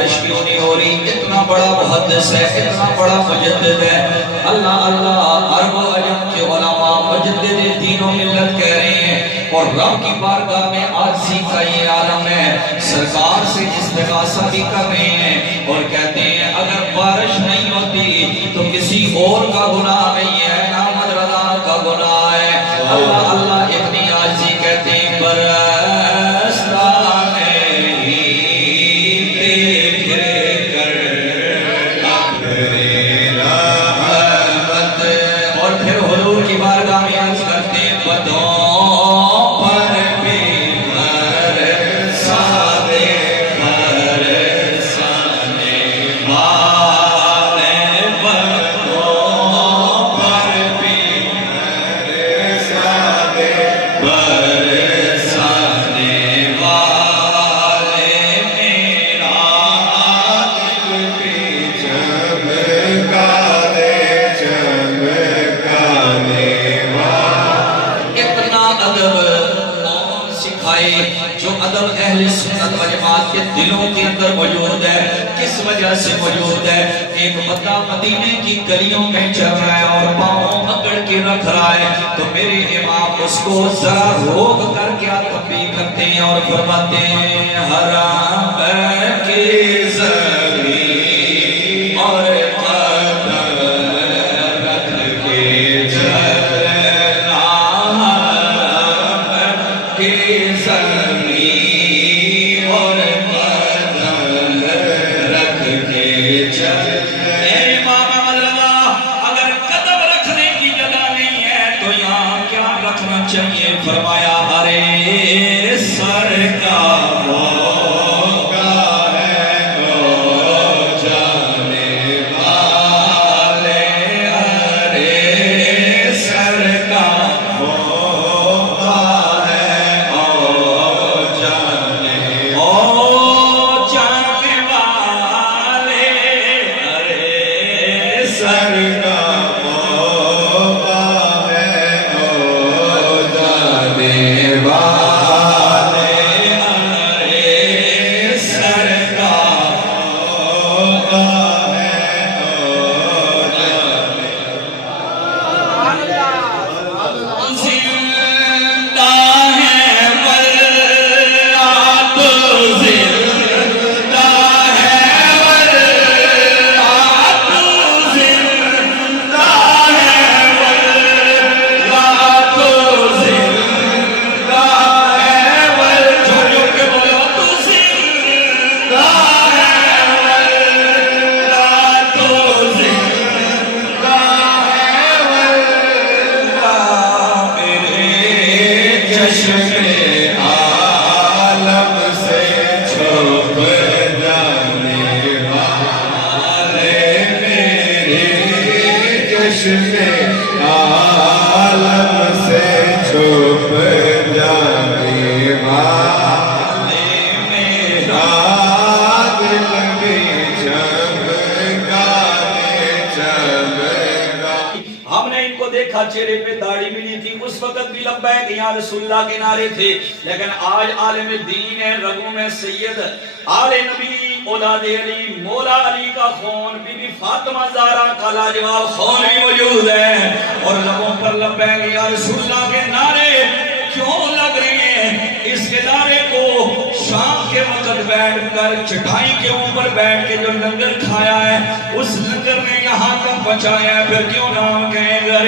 بارش کیوں نہیں ہو رہی؟ اتنا بڑا محدث ہے، اتنا بڑا مجدد ہے، اللہ اللہ عرب و عجم کے علماء مجدد دین و ملت کہہ رہے ہیں، اور رب کی بارگاہ میں عاجزی کا یہ عالم ہے، سرکار سے استغاثہ بھی کر رہے ہیں اور کہتے ہیں اگر بارش نہیں ہوتی تو کسی اور کا گناہ نہیں ہے، احمد رضا کا گناہ ہے۔ اللہ اللہ اتنی عاجزی کہتے ہیں جو ادب اہل سنت و جماعت کے دلوں کے اندر موجود ہے، کس وجہ سے موجود ہے؟ ایک بندہ مدینے کی گلیوں میں چل رہا ہے اور پاؤں پکڑ کے رکھ رہا ہے تو میرے امام اس کو ذرا روک کر کیا تنبیہ کرتے ہیں اور فرماتے ہیں حرام ہے کہ زمین اور قدم رکھ کے چلنا، حرام ہے کہ چاہیے فرمایا ارے سر کا موقع ہے او جانے والے، ارے سر کا موقع ہے او جانے والے، ارے سر کا عالم سے چھپ جانے والے، میرا دل بھی چمکا۔ ہم نے ان کو دیکھا چہرے پہ داڑھی ملی تھی، اس وقت بھی لبیک یا رسول اللہ کے نعرے تھے، لیکن آج عالم دین ہے، رگوں میں سید آل نبی اولاد علی مولا علی کا خون، بی بی فاطمہ زہرا کا لاجواب خون بھی موجود ہے، اور لبوں پر لبیک یا رسول اللہ کے نعرے کیوں لگ رہے ہیں؟ اس ادارے کو شام کے وقت بیٹھ کر چٹائی کے اوپر بیٹھ کے جو لنگر کھایا ہے اس لنگر نے یہاں تک پہنچایا ہے، پھر کیوں نام کہیں گے